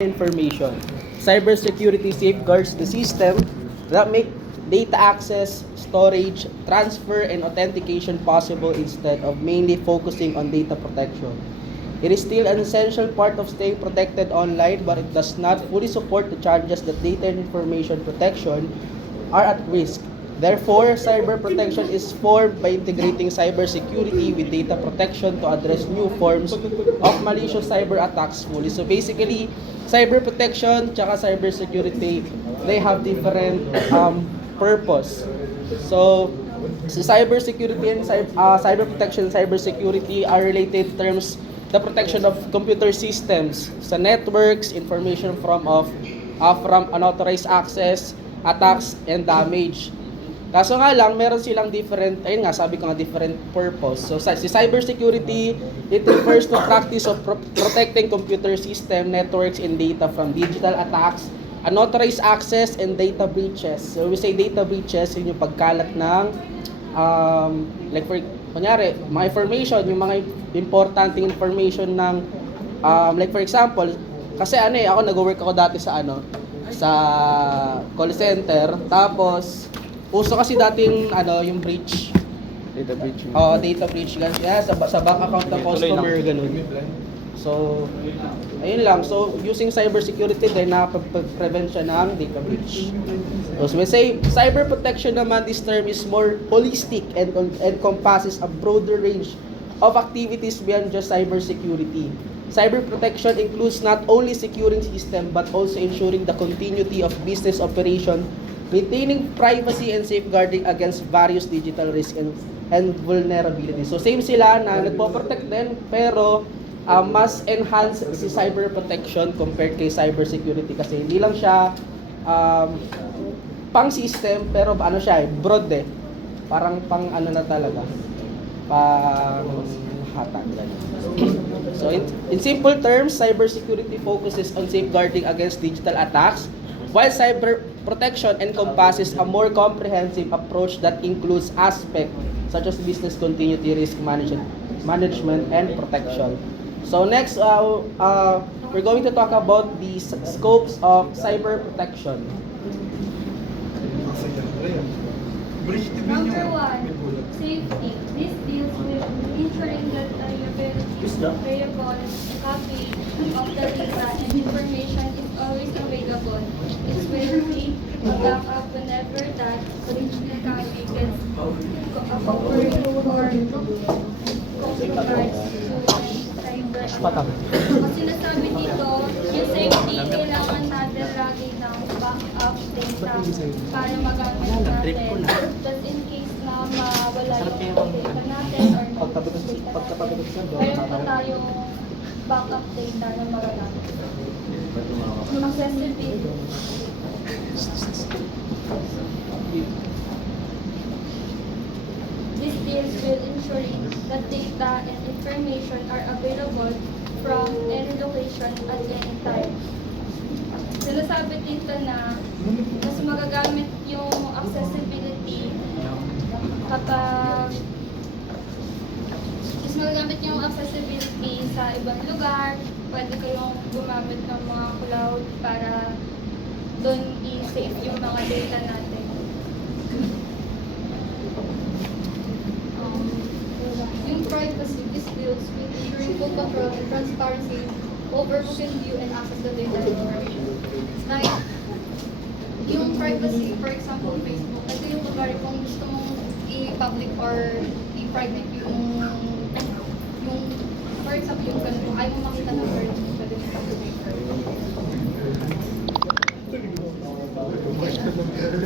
information. Cybersecurity safeguards the system that make data access, storage, transfer, and authentication possible instead of mainly focusing on data protection. It is still an essential part of staying protected online, but it does not fully support the challenges that data and information protection are at risk. Therefore, cyber protection is formed by integrating cybersecurity with data protection to address new forms of malicious cyber attacks fully. So basically, cyber protection tsaka cybersecurity, they have different purpose. So, si cybersecurity and cyber protection and cybersecurity are related terms the protection of computer systems sa networks, information from unauthorized access, attacks, and damage. Kaso nga lang, meron silang different, ayun nga, sabi ko nga, different purpose. So, si cybersecurity, it refers to practice of protecting computer system, networks, and data from digital attacks, unauthorized access, and data breaches. So, we say data breaches, yun yung pagkalat ng, like for, kunyari, mga information, yung mga importanteng information ng, like for example, kasi ako nag-work ako dati sa sa call center, tapos, uso kasi dating yung breach. Data breach. Data breach ganun. Sa bank account ng customer ganun. So, ayun lang. So, using cybersecurity din nakapag-prevent siya ng data breach. So, we say cyber protection naman, this term is more holistic and encompasses a broader range of activities beyond just cybersecurity. Cyber protection includes not only securing system but also ensuring the continuity of business operation, maintaining privacy and safeguarding against various digital risks and vulnerability. So same sila na nagpo-protect din pero mas enhance si cyber protection compared kay cyber security kasi hindi lang siya pang system pero siya broad parang pang na talaga pang hatag ganun. So in simple terms, cybersecurity focuses on safeguarding against digital attacks, while cyber protection encompasses a more comprehensive approach that includes aspects such as business continuity, risk management, and protection. So next, we're going to talk about the scopes of cyber protection. Number 1, safety. This deals with ensuring that the variable copy of the data and information is always available. It will be a backup whenever that original copy gets covered or compromised to cyber attack. Ang sinasabi dito, yung safety, kailangan natin lagi ng backup data para magamit natin. Just in case na mawala yung data natin or meron pa tayong backup data na magagamit. Accessibility. This deals with ensuring that data and information are available from any location at any time. Sinasabi dito na mas magagamit yung accessibility kapag mas magagamit yung accessibility sa ibang lugar. Pwede kayong gumamit ng mga cloud para doon i-save yung mga data natin. Yung privacy is built with ensuring full control and transparency over who can view and access the data and information. Like, yung privacy, for example, Facebook, ito yung kunwari kung gusto mong i-public or i-private yung for example, yung ganun, ayaw mo makita ng bird, pwede mo i-public.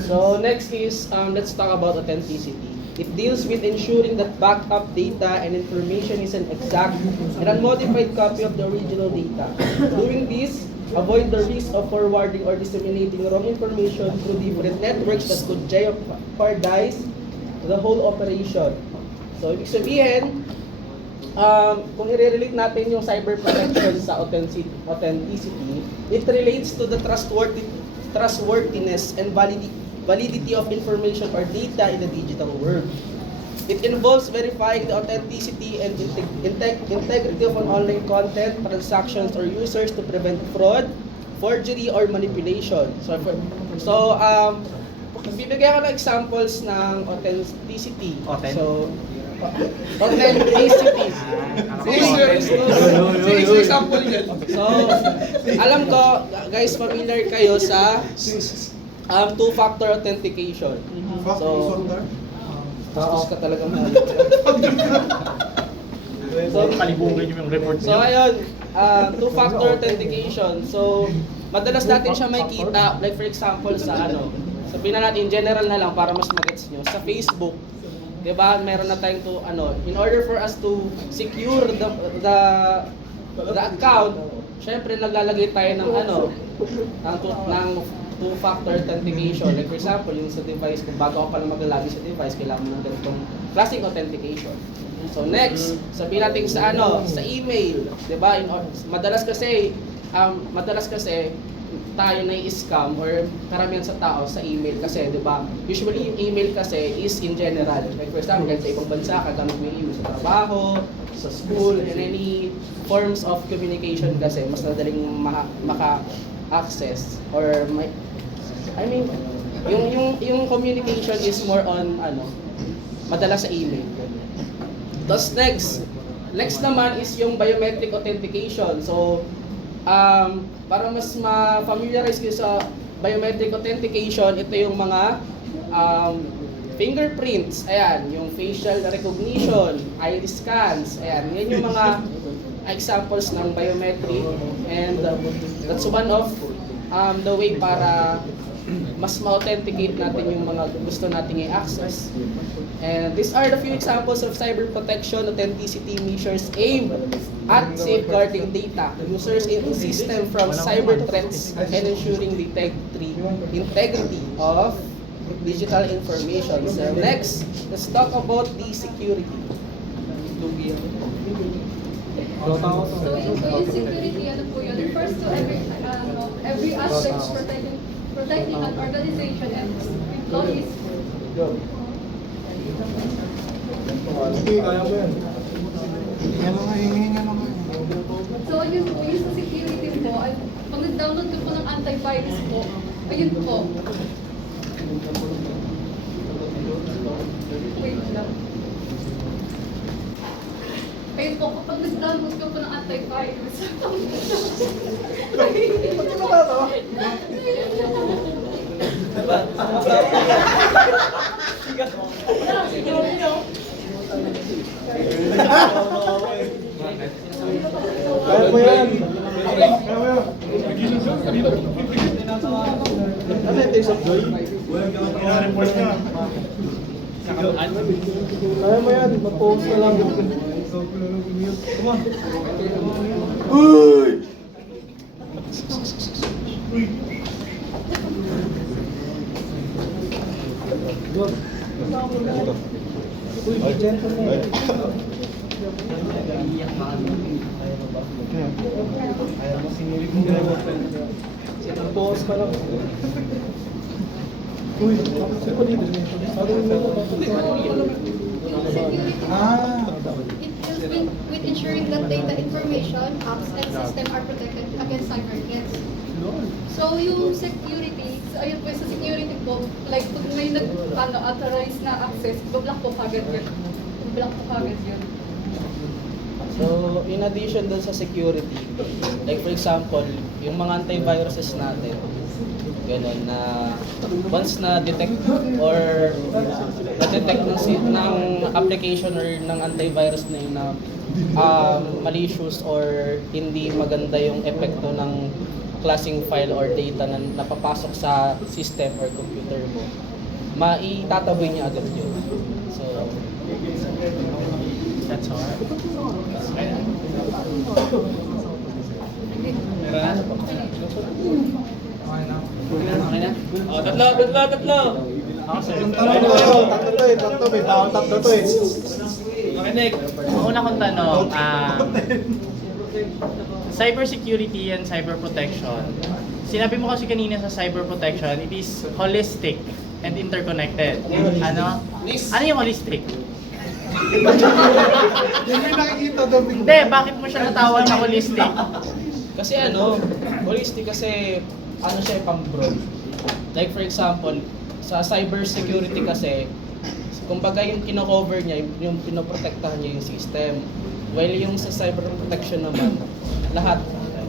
So next is, let's talk about authenticity. It deals with ensuring that backup data and information is an exact and unmodified copy of the original data. Doing this, avoid the risk of forwarding or disseminating wrong information through different networks that could jeopardize the whole operation. So, ibig sabihin, kung i-relate natin yung cyber protection sa authenticity, it relates to the trustworthiness and validity of information or data in the digital world. It involves verifying the authenticity and integrity of an online content, transactions, or users to prevent fraud, forgery or manipulation. Bibigyan ko ng examples ng authenticity. So, authenticity. Sige, example yan. So, alam ko, guys, familiar kayo sa two-factor authentication. So, tapos ka talagang So, kalibungin yung report So ayun, two-factor authentication. So madalas natin siya makikita, like for example sa sabihin na natin general na lang para mas magets nyo, sa Facebook, 'di ba? Meron na tayong in order for us to secure the account, syempre naglalagay tayo ng ng two-factor authentication. Like for example, yung sa device, kung bago ka pa lang maglalagay sa device, kailangan mo ng ganitong klaseng authentication. So next, sabihin natin sa sa email, 'di ba? Madalas kasi tayo na i-scam or karamihan sa tao sa email kasi, 'di ba? Usually yung email kasi is in general. Like for example, sa ibang bansa ka gamit mo yung email sa trabaho, sa school, and any forms of communication kasi mas madaling maka-access or yung communication is more on madalas sa email. Tapos next naman is yung biometric authentication. So, para mas ma-familiarize kayo sa biometric authentication, ito yung mga fingerprints, ayan, yung facial recognition, iris scans, ayan, yan yung mga examples ng biometric, and that's one of the way para mas ma-authenticate natin yung mga gusto nating i-access. And these are the few examples of cyber protection authenticity measures aimed at safeguarding data, users in the system from cyber threats and ensuring the integrity of digital information. So next, let's talk about the security. So yung security, refers to every aspect protecting an organization and employees. So yung sa security po, pag nag-download ko po ng antivirus po, ayun po. Wait lang. Ayun po, kapag nag-download ko po ng antivirus. Kaya mo yan. Ano yung taste of joy? Kaya mo yan, mag-post na lang. Uy! Uy, gentleman. Ayaw mo sinuli mo. Post ka lang. Uy, ako dito. It deals with ensuring that data information, apps, and system are protected against cyber threats. So yung security, so ayun po sa security po, like pag may authorize na access, bablock po kagad yun. Bablock po kagad yun. So, in addition dun sa security, like for example, yung mga antiviruses natin, ganun na once na detect or na-detect ng application or ng antivirus na yun na malicious or hindi maganda yung epekto ng klaseng file or data na napapasok sa system or computer mo, maitataboy niya agad yun. So, that's all. Okay na? Oh, tatlo! Tatlo, may bawang tatlo to eh. Okay, Nick. Ang una kong tanong, cybersecurity and cyber protection. Sinabi mo kasi kanina sa cyber protection, it is holistic and interconnected. Ano? Ano yung holistic? Yan may nakikita doon. Hindi, bakit mo siya natawag na holistic? Kasi ano, holistic kasi ano siya pang-broad. Like for example, sa cyber security kasi, kumbaga yung kino-cover niya, yung pinoprotektahan niya yung system. While yung sa cyber protection naman, lahat.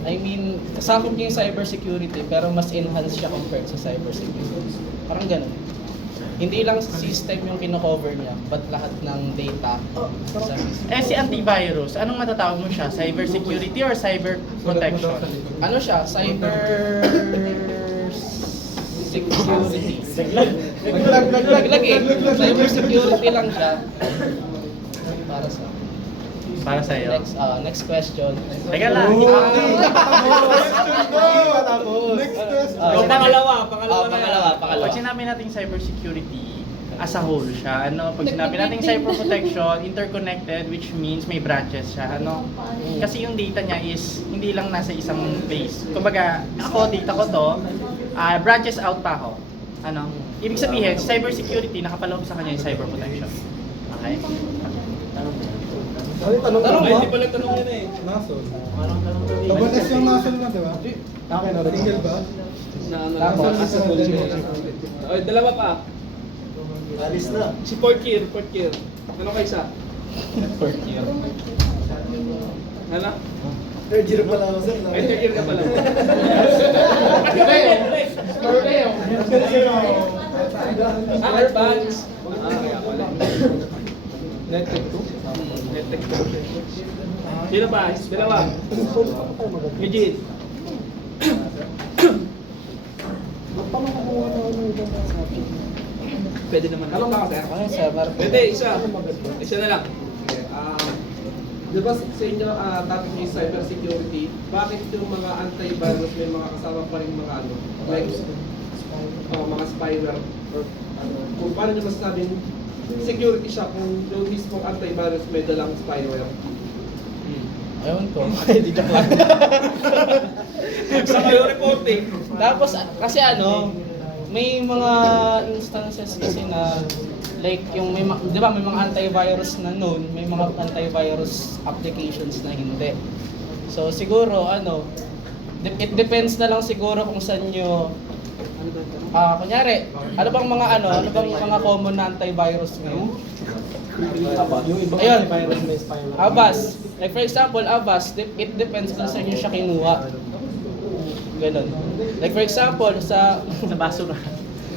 I mean, kasakop niya yung cyber security pero mas enhanced siya compared sa cyber security. Parang ganun. Hindi lang system yung kino-cover niya, but lahat ng data. Si antivirus, anong matatawag mo siya? Cyber security or cyber protection? Ano siya? Cyber security. Naglag eh. Cyber security lang siya. Para sa Para sa'yo. next question. Teka lang. Pangalawa Pangalawa. Pag sinabi natin cyber security, as a whole siya, ano, pag sinabi natin cyber protection, interconnected, which means may branches siya, ano. Kasi yung data niya is hindi lang nasa isang place. Kumbaga, ako, data ko to, branches out pa ako. Ano? Ibig sabihin, cyber security, nakapaloob sa kanya yung cyber protection. Okay? Tanong mo? pala tanong yun eh. Nasol. Tabanes yung nasol na, di ba? Okay na Single ba? Ay, dalawa pa. Alis na. Si fourth year. Ano kayo isa? Fourth year. Ano? Third year pa lang ako, sir. Ay, third year ka pala. Advance. Kaya pala. Network 2? Netec 2. Sino pa? Dalawa. Eugene. Pwede naman. Ano ka, sir? Ano siya? Pwede, isa. Isa na lang. Di ba sa inyo, topic niyo yung cyber security, bakit yung mga antivirus may mga kasama pa rin mga ano, like mga spyware or ano, kung paano nyo masasabing security siya kung yung mismong antivirus may dalang spyware? Ayun ko. Hindi joke lang. Sa kayo reporting. Tapos, kasi ano, may mga instances kasi na like yung di ba may mga antivirus na known, may mga antivirus applications na hindi. So siguro ano, it depends na lang siguro kung saan nyo kunyari, ano bang mga common na antivirus ngayon? Yung ibang Ayun. antivirus may spyware. Avast. Like for example, Avast, it depends kung saan nyo siya kinuha. Ganun. Like for example, sa basura.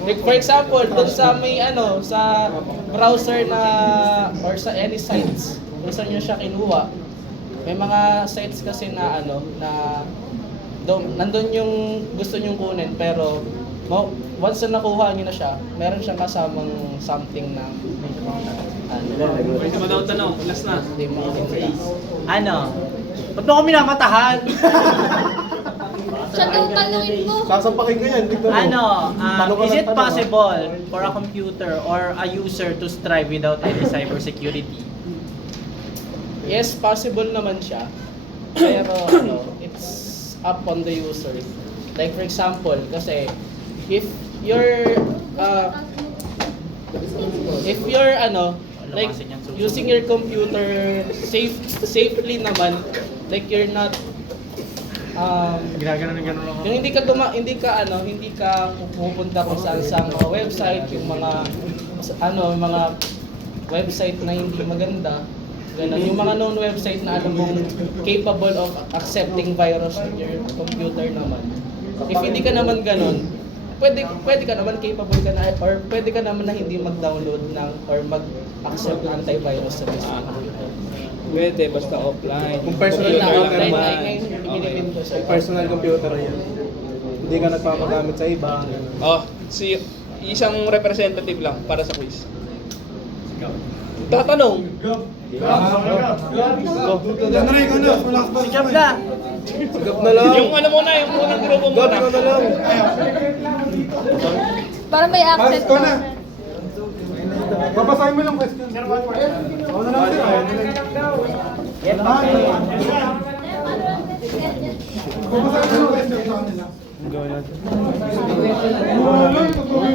like for example, dun sa may sa browser na or sa any sites, kung saan nyo siya kinuha, may mga sites kasi na na nandun yung gusto nyong kunin pero once na nakuha nyo na siya, meron siyang kasamang something na Pwede mo daw tanong. Last na. hindi mo makikita. Ano? Ba't mo ako minamatahan? Siya daw tanungin mo. Sasampakin ko yan. Is it possible for a computer or a user to strive without any cybersecurity? Yes, possible naman siya. Pero it's up on the user. Like for example, kasi if you're like using your computer safely naman, like you're not Ginagano ako. yung hindi ka pupunta kung saan sa mga website, yung mga mga website na hindi maganda. Ganun. Yung mga known website na mong capable of accepting virus in your computer naman. If hindi ka naman ganun, pwede ka naman capable ka na or pwede ka naman na hindi mag-download ng or mag-accept ng antivirus sa mismong computer. Pwede, basta offline. Kung personal Yun lang, computer offline naman. na yung inilim ko sa Personal computer yan. Hindi ka nagpapagamit sa iba. Oh, isang representative lang para sa quiz. Tatanong. Yan na rin ko na. Relax ba? Si Jab na! Sigap na lang. Yung muna, yung unang grupo muna. Gabi ko na lang. Para may access Pass ko na. Babasahin mo lang question. Ako na lang sir. Babasahin mo lang question sa kanila. Wala gawin ko siya.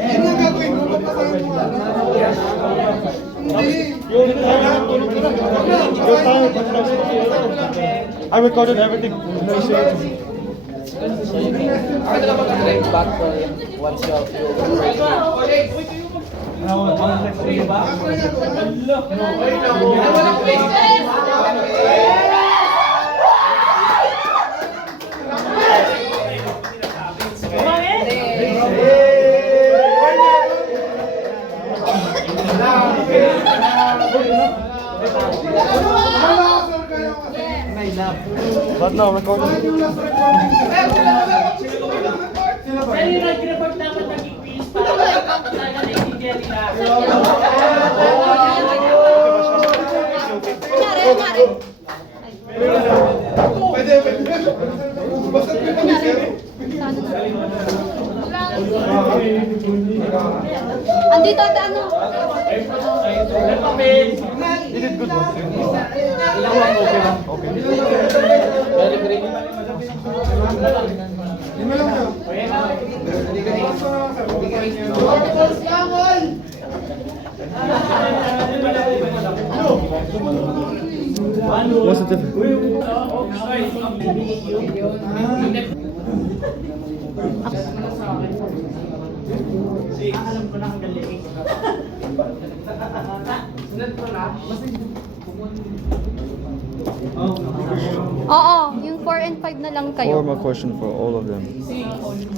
Yun ang gagawin mo. Babasahin mo nga. Hindi. Tulog ko na. I recorded everything. No issue. Ako na lang mag-drive back to once you have But no, recorded. Andito at ano? You did good one. Okay. very great. What's the difference? Alam ko na ang galing. Oo, yung 4 and 5 na lang kayo. Form a question for all of them.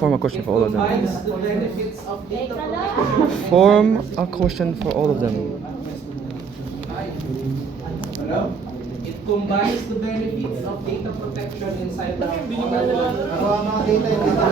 Form a question for all of them. Combines the benefits of data protection. Form a question for all of them. It combines the benefits of data protection and cyber.